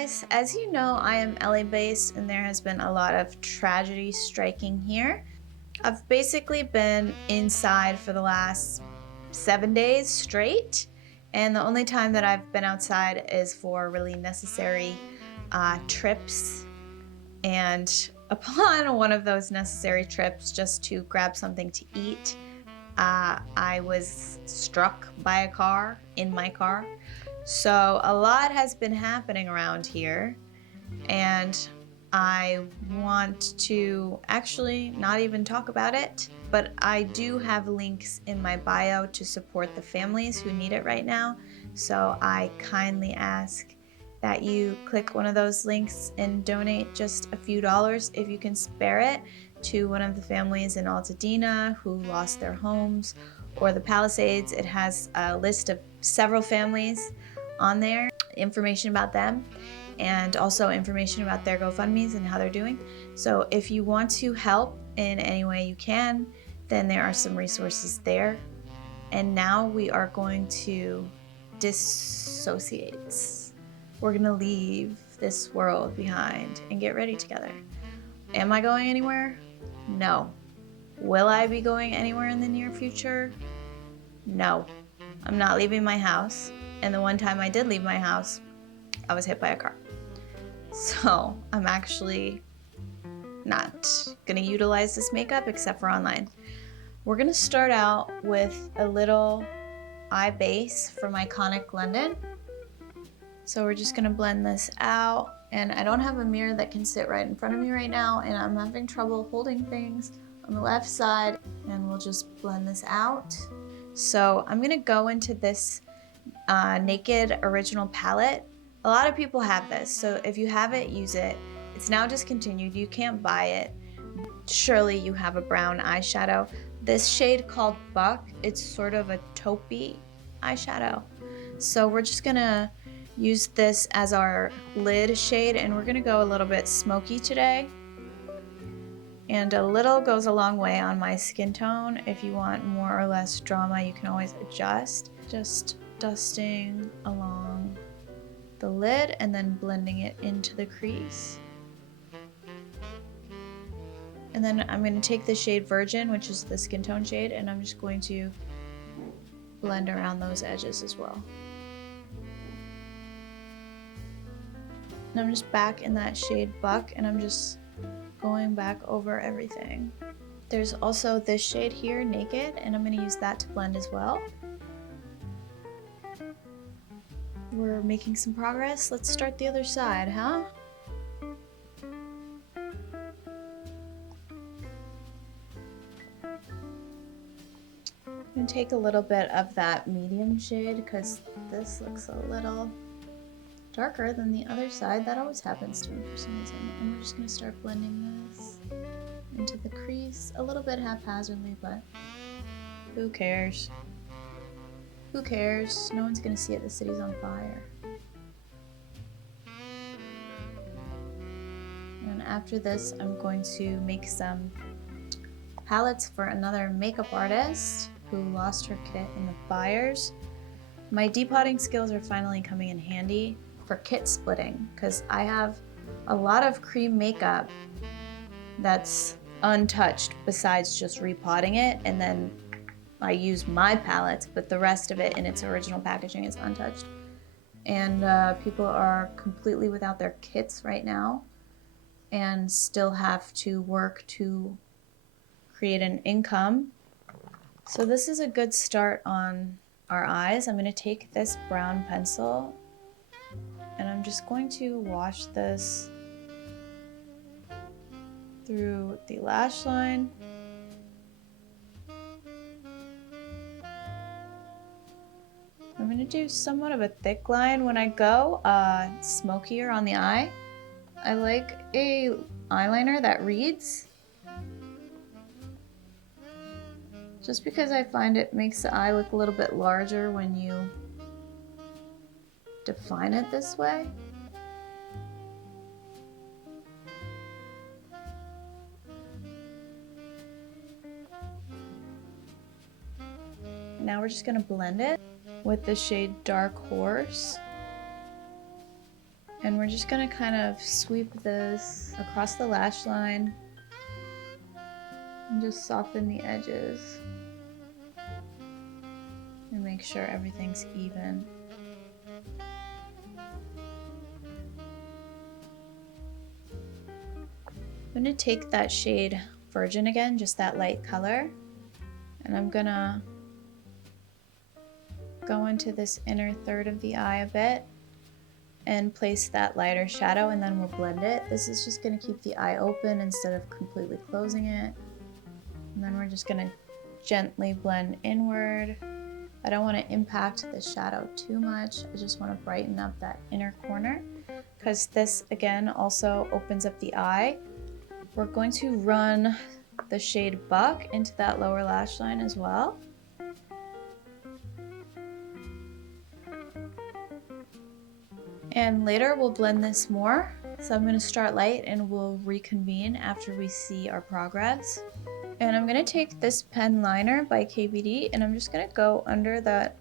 guys, as you know, I am LA based and there has been a lot of tragedy striking here. I've basically been inside for the last 7 days straight, and the only time that I've been outside is for really necessary trips. And upon one of those necessary trips, just to grab something to eat, I was struck by a car in my car. So a lot has been happening around here, and I want to actually not even talk about it, but I do have links in my bio to support the families who need it right now. So I kindly ask that you click one of those links and donate just a few dollars if you can spare it to one of the families in Altadena who lost their homes, or the Palisades. It has a list of several families on there, information about them, and also information about their GoFundMes and how they're doing. So if you want to help in any way you can, then there are some resources there. And now we are going to dissociate. We're gonna leave this world behind and get ready together. Am I going anywhere? No. Will I be going anywhere in the near future? No. I'm not leaving my house. And the one time I did leave my house, I was hit by a car. So I'm actually not gonna utilize this makeup except for online. We're gonna start out with a little eye base from Iconic London. So we're just gonna blend this out, and I don't have a mirror that can sit right in front of me right now, and I'm having trouble holding things on the left side, and we'll just blend this out. So I'm gonna go into this Naked Original Palette. A lot of people have this, so if you have it, use it. It's now discontinued, you can't buy it. Surely you have a brown eyeshadow. This shade called Buck, it's sort of a taupey eyeshadow. So we're just gonna use this as our lid shade, and we're gonna go a little bit smoky today. And a little goes a long way on my skin tone. If you want more or less drama, you can always adjust. Just dusting along the lid and then blending it into the crease. And then I'm going to take the shade Virgin, which is the skin tone shade, and I'm just going to blend around those edges as well. And I'm just back in that shade Buck, and I'm just going back over everything. There's also this shade here, Naked, and I'm going to use that to blend as well. We're making some progress. Let's start the other side, huh? I'm going to take a little bit of that medium shade because this looks a little darker than the other side. That always happens to me for some reason. And we're just going to start blending this into the crease a little bit haphazardly, but who cares? Who cares? No one's gonna see it. The city's on fire. And after this, I'm going to make some palettes for another makeup artist who lost her kit in the fires. My depotting skills are finally coming in handy for kit splitting, because I have a lot of cream makeup that's untouched besides just repotting it, and then I use my palettes, but the rest of it in its original packaging is untouched. And people are completely without their kits right now and still have to work to create an income. So this is a good start on our eyes. I'm going to take this brown pencil and I'm just going to wash this through the lash line. I'm going to do somewhat of a thick line when I go, smokier on the eye. I like a eyeliner that reads, just because I find it makes the eye look a little bit larger when you define it this way. Now we're just going to blend it with the shade Dark Horse. And we're just gonna kind of sweep this across the lash line and just soften the edges and make sure everything's even. I'm gonna take that shade Virgin again, just that light color, and I'm gonna go into this inner third of the eye a bit and place that lighter shadow, and then we'll blend it. This is just gonna keep the eye open instead of completely closing it. And then we're just gonna gently blend inward. I don't wanna impact the shadow too much. I just wanna brighten up that inner corner because this, again, also opens up the eye. We're going to run the shade Buck into that lower lash line as well. And later we'll blend this more. So I'm gonna start light and we'll reconvene after we see our progress. And I'm gonna take this pen liner by KVD and I'm just gonna go under that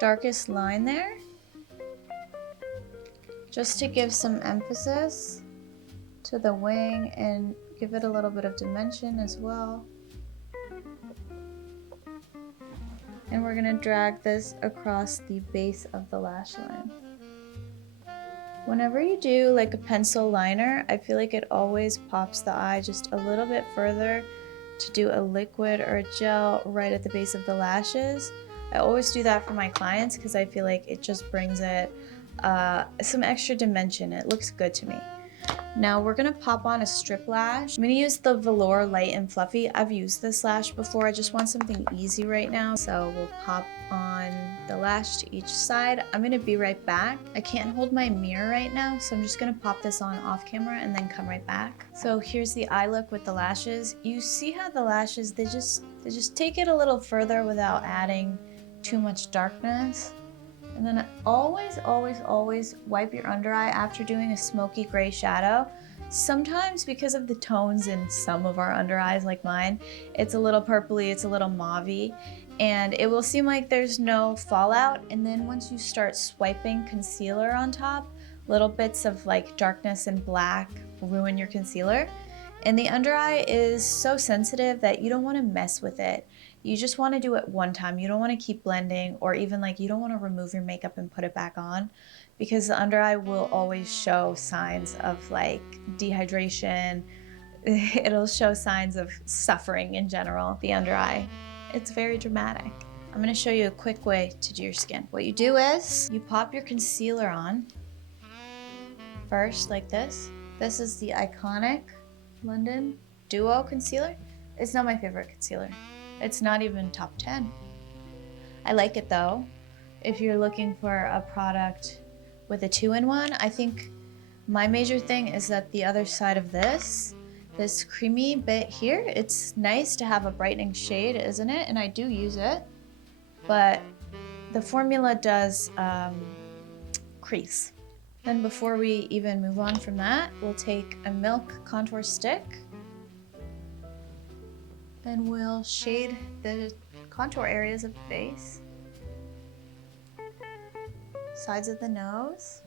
darkest line there, just to give some emphasis to the wing and give it a little bit of dimension as well. And we're gonna drag this across the base of the lash line. Whenever you do like a pencil liner, I feel like it always pops the eye just a little bit further to do a liquid or a gel right at the base of the lashes. I always do that for my clients because I feel like it just brings it some extra dimension. It looks good to me. Now we're gonna pop on a strip lash. I'm gonna use the Velour Light and Fluffy. I've used this lash before. I just want something easy right now. So we'll pop on the lash to each side. I'm gonna be right back. I can't hold my mirror right now, so I'm just gonna pop this on off camera and then come right back. So here's the eye look with the lashes. You see how the lashes, they just take it a little further without adding too much darkness. And then always, always, always wipe your under eye after doing a smoky gray shadow. Sometimes because of the tones in some of our under eyes, like mine, it's a little purpley, it's a little mauvey, and it will seem like there's no fallout. And then once you start swiping concealer on top, little bits of like darkness and black ruin your concealer. And the under eye is so sensitive that you don't want to mess with it. You just want to do it one time. You don't want to keep blending, or even like you don't want to remove your makeup and put it back on, because the under eye will always show signs of like dehydration. It'll show signs of suffering in general, the under eye. It's very dramatic. I'm going to show you a quick way to do your skin. What you do is you pop your concealer on first like this. This is the iconic London Duo concealer. It's not my favorite concealer. It's not even top 10. I like it though. If you're looking for a product with a 2-in-1, I think my major thing is that the other side of this creamy bit here, it's nice to have a brightening shade, isn't it? And I do use it, but the formula does crease. Then before we even move on from that, we'll take a Milk contour stick and we'll shade the contour areas of the face, sides of the nose.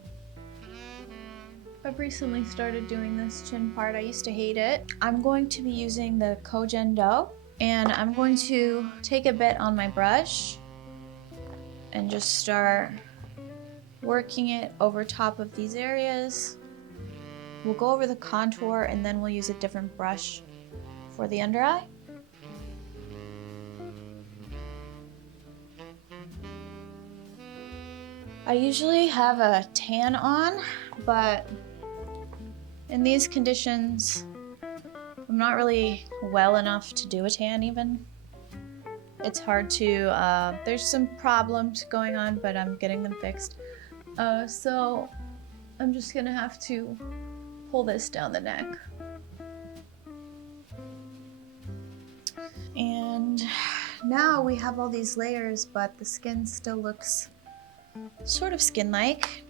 I've recently started doing this chin part. I used to hate it. I'm going to be using the Kogen dough, and I'm going to take a bit on my brush and just start working it over top of these areas. We'll go over the contour and then we'll use a different brush for the under eye. I usually have a tan on, but in these conditions, I'm not really well enough to do a tan even. It's hard to, there's some problems going on, but I'm getting them fixed. So I'm just gonna have to pull this down the neck. And now we have all these layers, but the skin still looks sort of skin-like,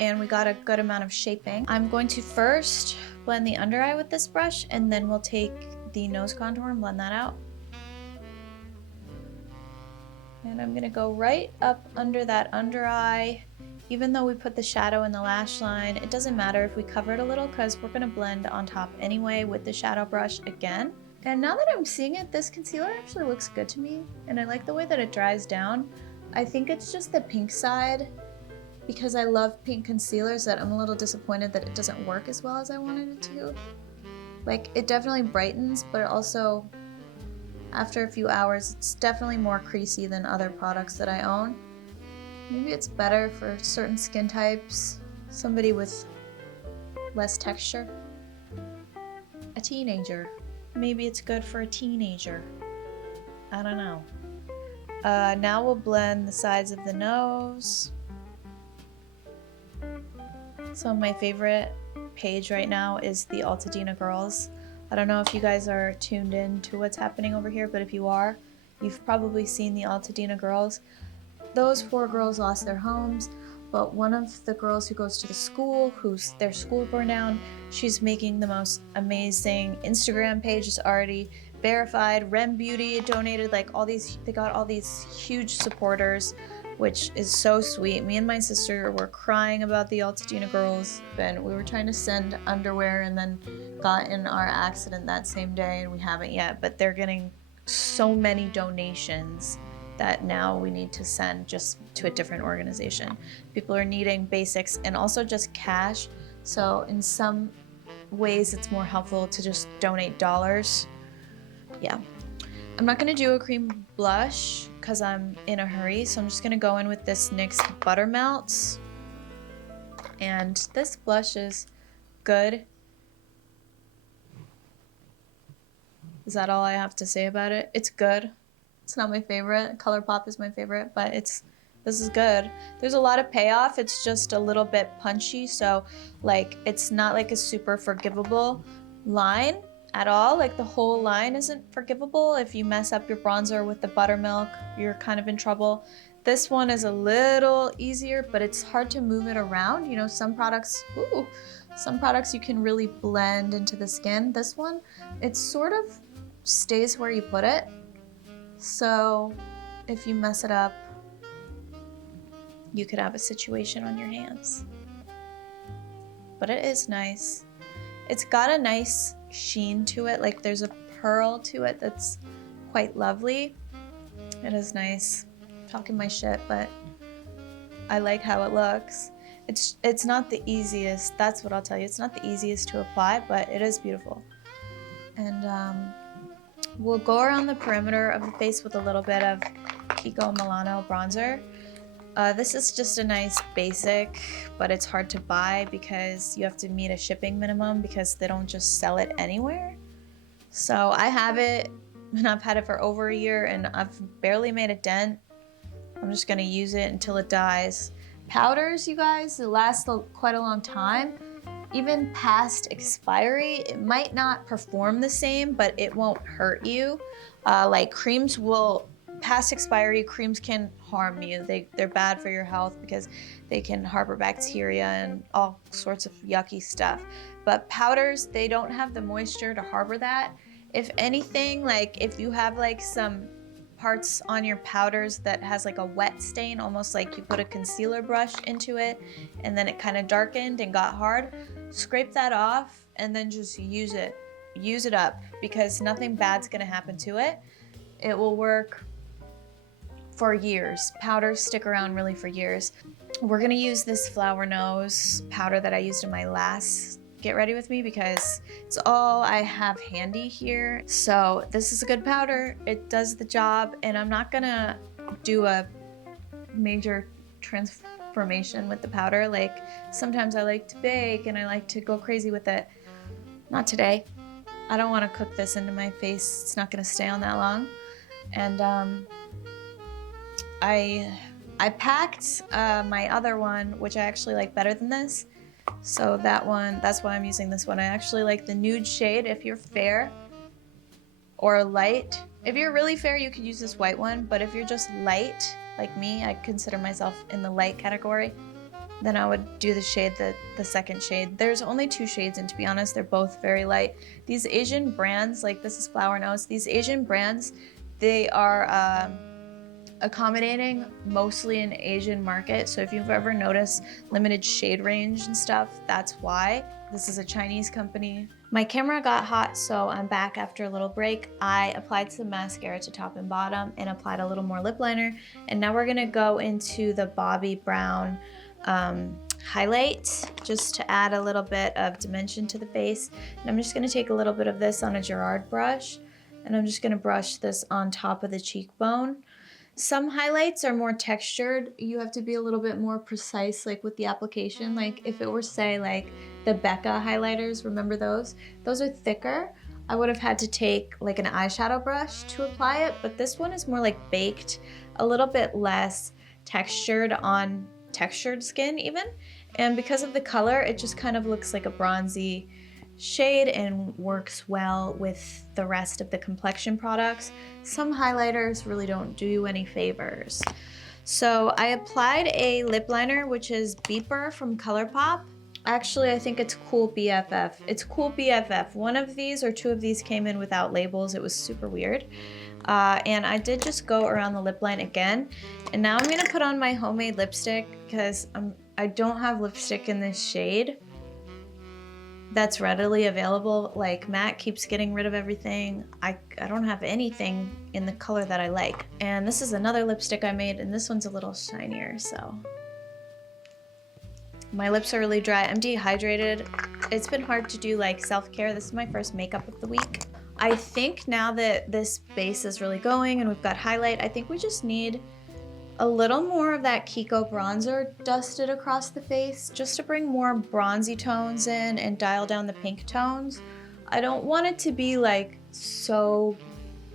and we got a good amount of shaping. I'm going to first blend the under eye with this brush, and then we'll take the nose contour and blend that out. And I'm gonna go right up under that under eye Even though we put the shadow in the lash line, it doesn't matter if we cover it a little because we're gonna blend on top anyway with the shadow brush again. And now that I'm seeing it, this concealer actually looks good to me, and I like the way that it dries down. I think it's just the pink side, because I love pink concealers, that I'm a little disappointed that it doesn't work as well as I wanted it to. Like, it definitely brightens, but also after a few hours, it's definitely more creasy than other products that I own. Maybe it's better for certain skin types, somebody with less texture. A teenager. Maybe it's good for a teenager. I don't know. Now we'll blend the sides of the nose. So my favorite page right now is the Altadena girls. I don't know if you guys are tuned in to what's happening over here, but if you are, you've probably seen the Altadena girls. Those 4 girls lost their homes, but one of the girls who goes to the school, who's their school burned down, she's making the most amazing Instagram page. It's already verified. Rem Beauty donated like all these, they got all these huge supporters, which is so sweet. Me and my sister were crying about the Altadena girls, and we were trying to send underwear and then got in our accident that same day, and we haven't yet, but they're getting so many donations that now we need to send just to a different organization. People are needing basics and also just cash. So in some ways it's more helpful to just donate dollars. Yeah. I'm not gonna do a cream blush because I'm in a hurry. So I'm just gonna go in with this NYX Buttermelt. And this blush is good. Is that all I have to say about it? It's good. It's not my favorite. Colourpop is my favorite, but this is good. There's a lot of payoff. It's just a little bit punchy, so like it's not like a super forgivable line at all. Like the whole line isn't forgivable. If you mess up your bronzer with the buttermilk, you're kind of in trouble. This one is a little easier, but it's hard to move it around. You know, some products you can really blend into the skin. This one, it sort of stays where you put it. So if you mess it up, you could have a situation on your hands. But it is nice. It's got a nice sheen to it, like there's a pearl to it that's quite lovely. It is nice. I'm talking my shit, but I like how it looks. It's not the easiest, that's what I'll tell you. It's not the easiest to apply, but it is beautiful. And we'll go around the perimeter of the face with a little bit of Kiko Milano bronzer. This is just a nice basic, but it's hard to buy because you have to meet a shipping minimum because they don't just sell it anywhere. So I have it, and I've had it for over a year, and I've barely made a dent. I'm just gonna use it until it dies. Powders, you guys, they last quite a long time. Even past expiry, it might not perform the same, but it won't hurt you. Like creams will, past expiry, creams can harm you. They're bad for your health because they can harbor bacteria and all sorts of yucky stuff. But powders, they don't have the moisture to harbor that. If anything, like if you have like some parts on your powders that has like a wet stain, almost like you put a concealer brush into it and then it kind of darkened and got hard, scrape that off and then just use it up, because nothing bad's gonna happen to it. It will work for years. Powders stick around really for years. We're gonna use this Flower Nose powder that I used in my last Get Ready With Me because it's all I have handy here. So this is a good powder. It does the job, and I'm not gonna do a major transformation with the powder. Like sometimes I like to bake and I like to go crazy with it. Not today. I don't want to cook this into my face. It's not gonna stay on that long. And I packed my other one, which I actually like better than this. So that one, that's why I'm using this one. I actually like the nude shade if you're fair or light. If you're really fair, you could use this white one, but if you're just light, like me, I consider myself in the light category, then I would do the shade, the second shade. There's only 2 shades, and to be honest, they're both very light. These Asian brands, like this is Flower Nose, these Asian brands, they are accommodating mostly an Asian market. So if you've ever noticed limited shade range and stuff, that's why. This is a Chinese company. My camera got hot, so I'm back after a little break. I applied some mascara to top and bottom and applied a little more lip liner. And now we're gonna go into the Bobbi Brown highlight, just to add a little bit of dimension to the face. And I'm just gonna take a little bit of this on a Gerard brush, and I'm just gonna brush this on top of the cheekbone. Some highlights are more textured. You have to be a little bit more precise, like with the application. Like if it were, say, like the Becca highlighters, remember those? Those are thicker. I would have had to take like an eyeshadow brush to apply it, but this one is more like baked, a little bit less textured on textured skin even. And because of the color, it just kind of looks like a bronzy shade and works well with the rest of the complexion products. Some highlighters really don't do you any favors. So I applied a lip liner, which is Beeper from Colourpop. Actually, I think it's Cool BFF. It's Cool BFF. One of these or two of these came in without labels. It was super weird. And I did just go around the lip line again. And now I'm gonna put on my homemade lipstick because I don't have lipstick in this shade that's readily available. Like Matt keeps getting rid of everything. I don't have anything in the color that I like. And this is another lipstick I made, and this one's a little shinier, so. My lips are really dry. I'm dehydrated. It's been hard to do like self-care. This is my first makeup of the week. I think now that this base is really going and we've got highlight, I think we just need a little more of that Kiko bronzer dusted across the face, just to bring more bronzy tones in and dial down the pink tones. I don't want it to be like so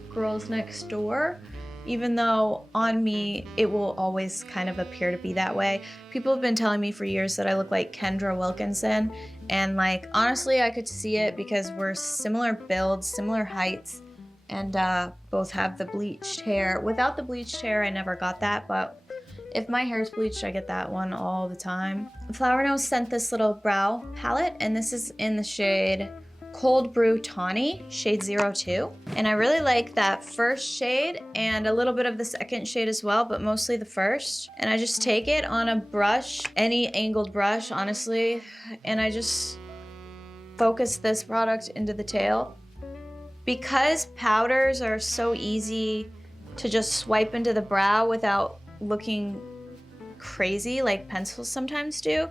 girls next door, even though on me it will always kind of appear to be that way. People have been telling me for years that I look like Kendra Wilkinson, and like honestly I could see it because we're similar builds, similar heights, and both have the bleached hair. Without the bleached hair I never got that, but if my hair is bleached I get that one all the time. Flower Nose sent this little brow palette, and this is in the shade Cold Brew Tawny, shade 02. And I really like that first shade and a little bit of the second shade as well, but mostly the first. And I just take it on a brush, any angled brush, honestly, and I just focus this product into the tail. Because powders are so easy to just swipe into the brow without looking crazy like pencils sometimes do,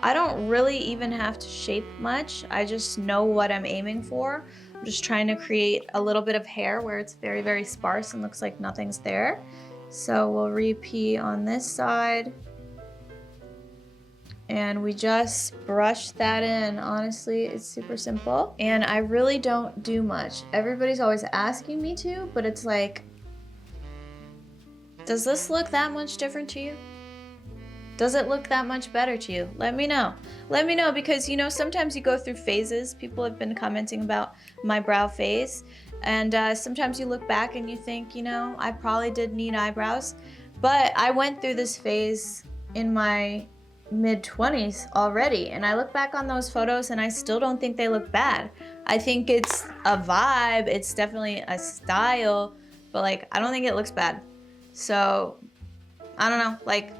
I don't really even have to shape much. I just know what I'm aiming for. I'm just trying to create a little bit of hair where it's very, very sparse and looks like nothing's there. So we'll repeat on this side. And we just brush that in. Honestly, it's super simple. And I really don't do much. Everybody's always asking me to, but it's like, does this look that much different to you? Does it look that much better to you? Let me know. Let me know, because you know, sometimes you go through phases. People have been commenting about my brow phase. And sometimes you look back and you think, you know, I probably did need eyebrows. But I went through this phase in my mid-20s already. And I look back on those photos and I still don't think they look bad. I think it's a vibe. It's definitely a style. But like, I don't think it looks bad. So, I don't know. Like,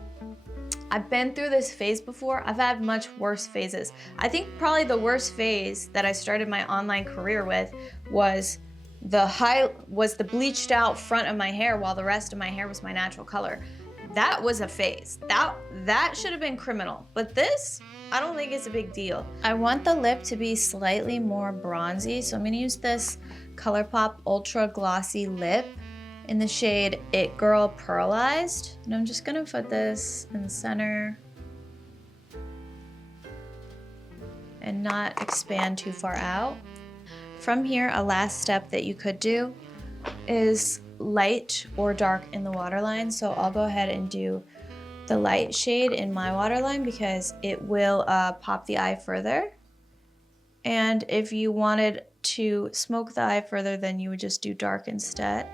I've been through this phase before. I've had much worse phases. I think probably the worst phase that I started my online career with was the bleached out front of my hair while the rest of my hair was my natural color. That was a phase. That should have been criminal. But this, I don't think it's a big deal. I want the lip to be slightly more bronzy, so I'm gonna use this Colourpop Ultra Glossy Lip in the shade It Girl Pearlized. And I'm just gonna put this in the center and not expand too far out. From here, a last step that you could do is light or dark in the waterline. So I'll go ahead and do the light shade in my waterline because it will pop the eye further. And if you wanted to smoke the eye further, then you would just do dark instead.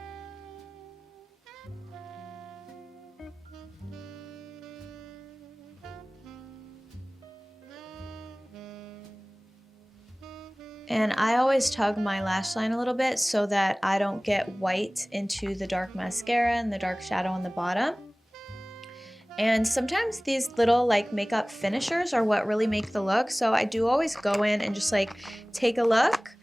And I always tug my lash line a little bit so that I don't get white into the dark mascara and the dark shadow on the bottom. And sometimes these little like makeup finishers are what really make the look. So I do always go in and just like take a look,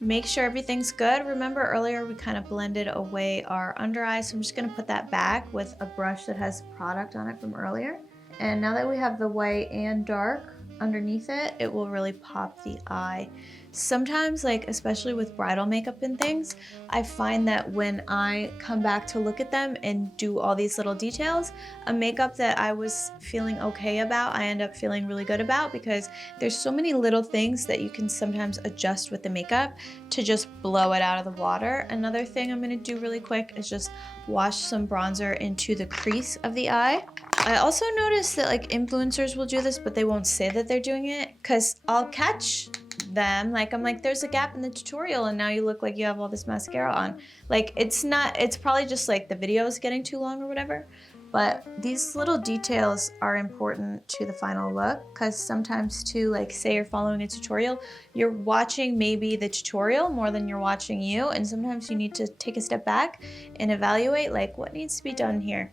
make sure everything's good. Remember earlier we kind of blended away our under eye, so I'm just gonna put that back with a brush that has product on it from earlier. And now that we have the white and dark underneath it, it will really pop the eye. Sometimes, like especially with bridal makeup and things, I find that when I come back to look at them and do all these little details, a makeup that I was feeling okay about, I end up feeling really good about, because there's so many little things that you can sometimes adjust with the makeup to just blow it out of the water. Another thing I'm gonna do really quick is just wash some bronzer into the crease of the eye. I also noticed that like influencers will do this, but they won't say that they're doing it, because I'll catch them like, I'm like, there's a gap in the tutorial and now you look like you have all this mascara on. Like it's not, it's probably just like the video is getting too long or whatever, but these little details are important to the final look, because sometimes too, like say you're following a tutorial, you're watching maybe the tutorial more than you're watching you, and sometimes you need to take a step back and evaluate like what needs to be done here.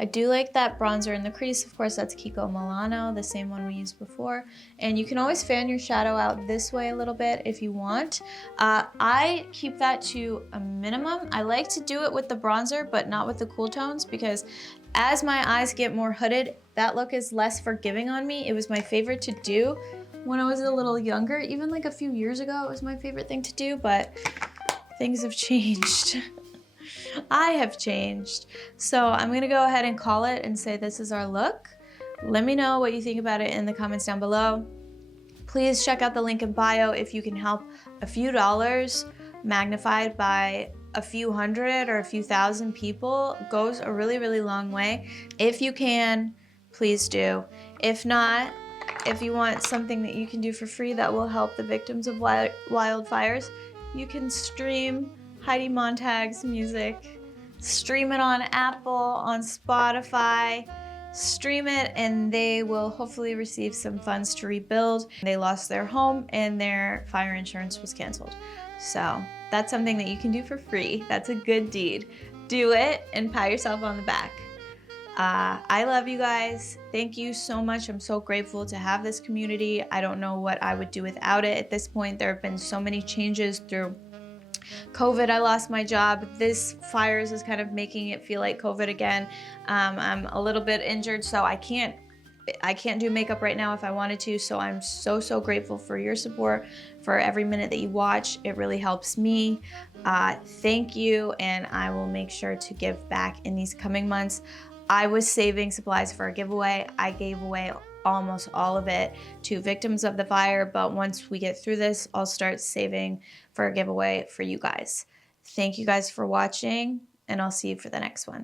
I do like that bronzer in the crease. Of course, that's Kiko Milano, the same one we used before. And you can always fan your shadow out this way a little bit if you want. I keep that to a minimum. I like to do it with the bronzer, but not with the cool tones, because as my eyes get more hooded, that look is less forgiving on me. It was my favorite to do when I was a little younger. Even like a few years ago, it was my favorite thing to do, but things have changed. I have changed. So I'm gonna go ahead and call it and say this is our look. Let me know what you think about it in the comments down below. Please check out the link in bio if you can help a few dollars magnified by a few hundred or a few thousand people. Goes a really, really long way. If you can, please do. If not, if you want something that you can do for free that will help the victims of wildfires, you can stream Heidi Montag's music. Stream it on Apple, on Spotify. Stream it and they will hopefully receive some funds to rebuild. They lost their home and their fire insurance was canceled. So that's something that you can do for free. That's a good deed. Do it and pat yourself on the back. I love you guys. Thank you so much. I'm so grateful to have this community. I don't know what I would do without it. At this point, there have been so many changes through COVID. I lost my job. This fires is kind of making it feel like COVID again. I'm a little bit injured, so I can't do makeup right now if I wanted to. So I'm so grateful for your support, for every minute that you watch. It really helps me. Thank you, and I will make sure to give back in these coming months. I was saving supplies for a giveaway. I gave away almost all of it to victims of the fire, but once we get through this, I'll start saving for a giveaway for you guys. Thank you guys for watching, and I'll see you for the next one.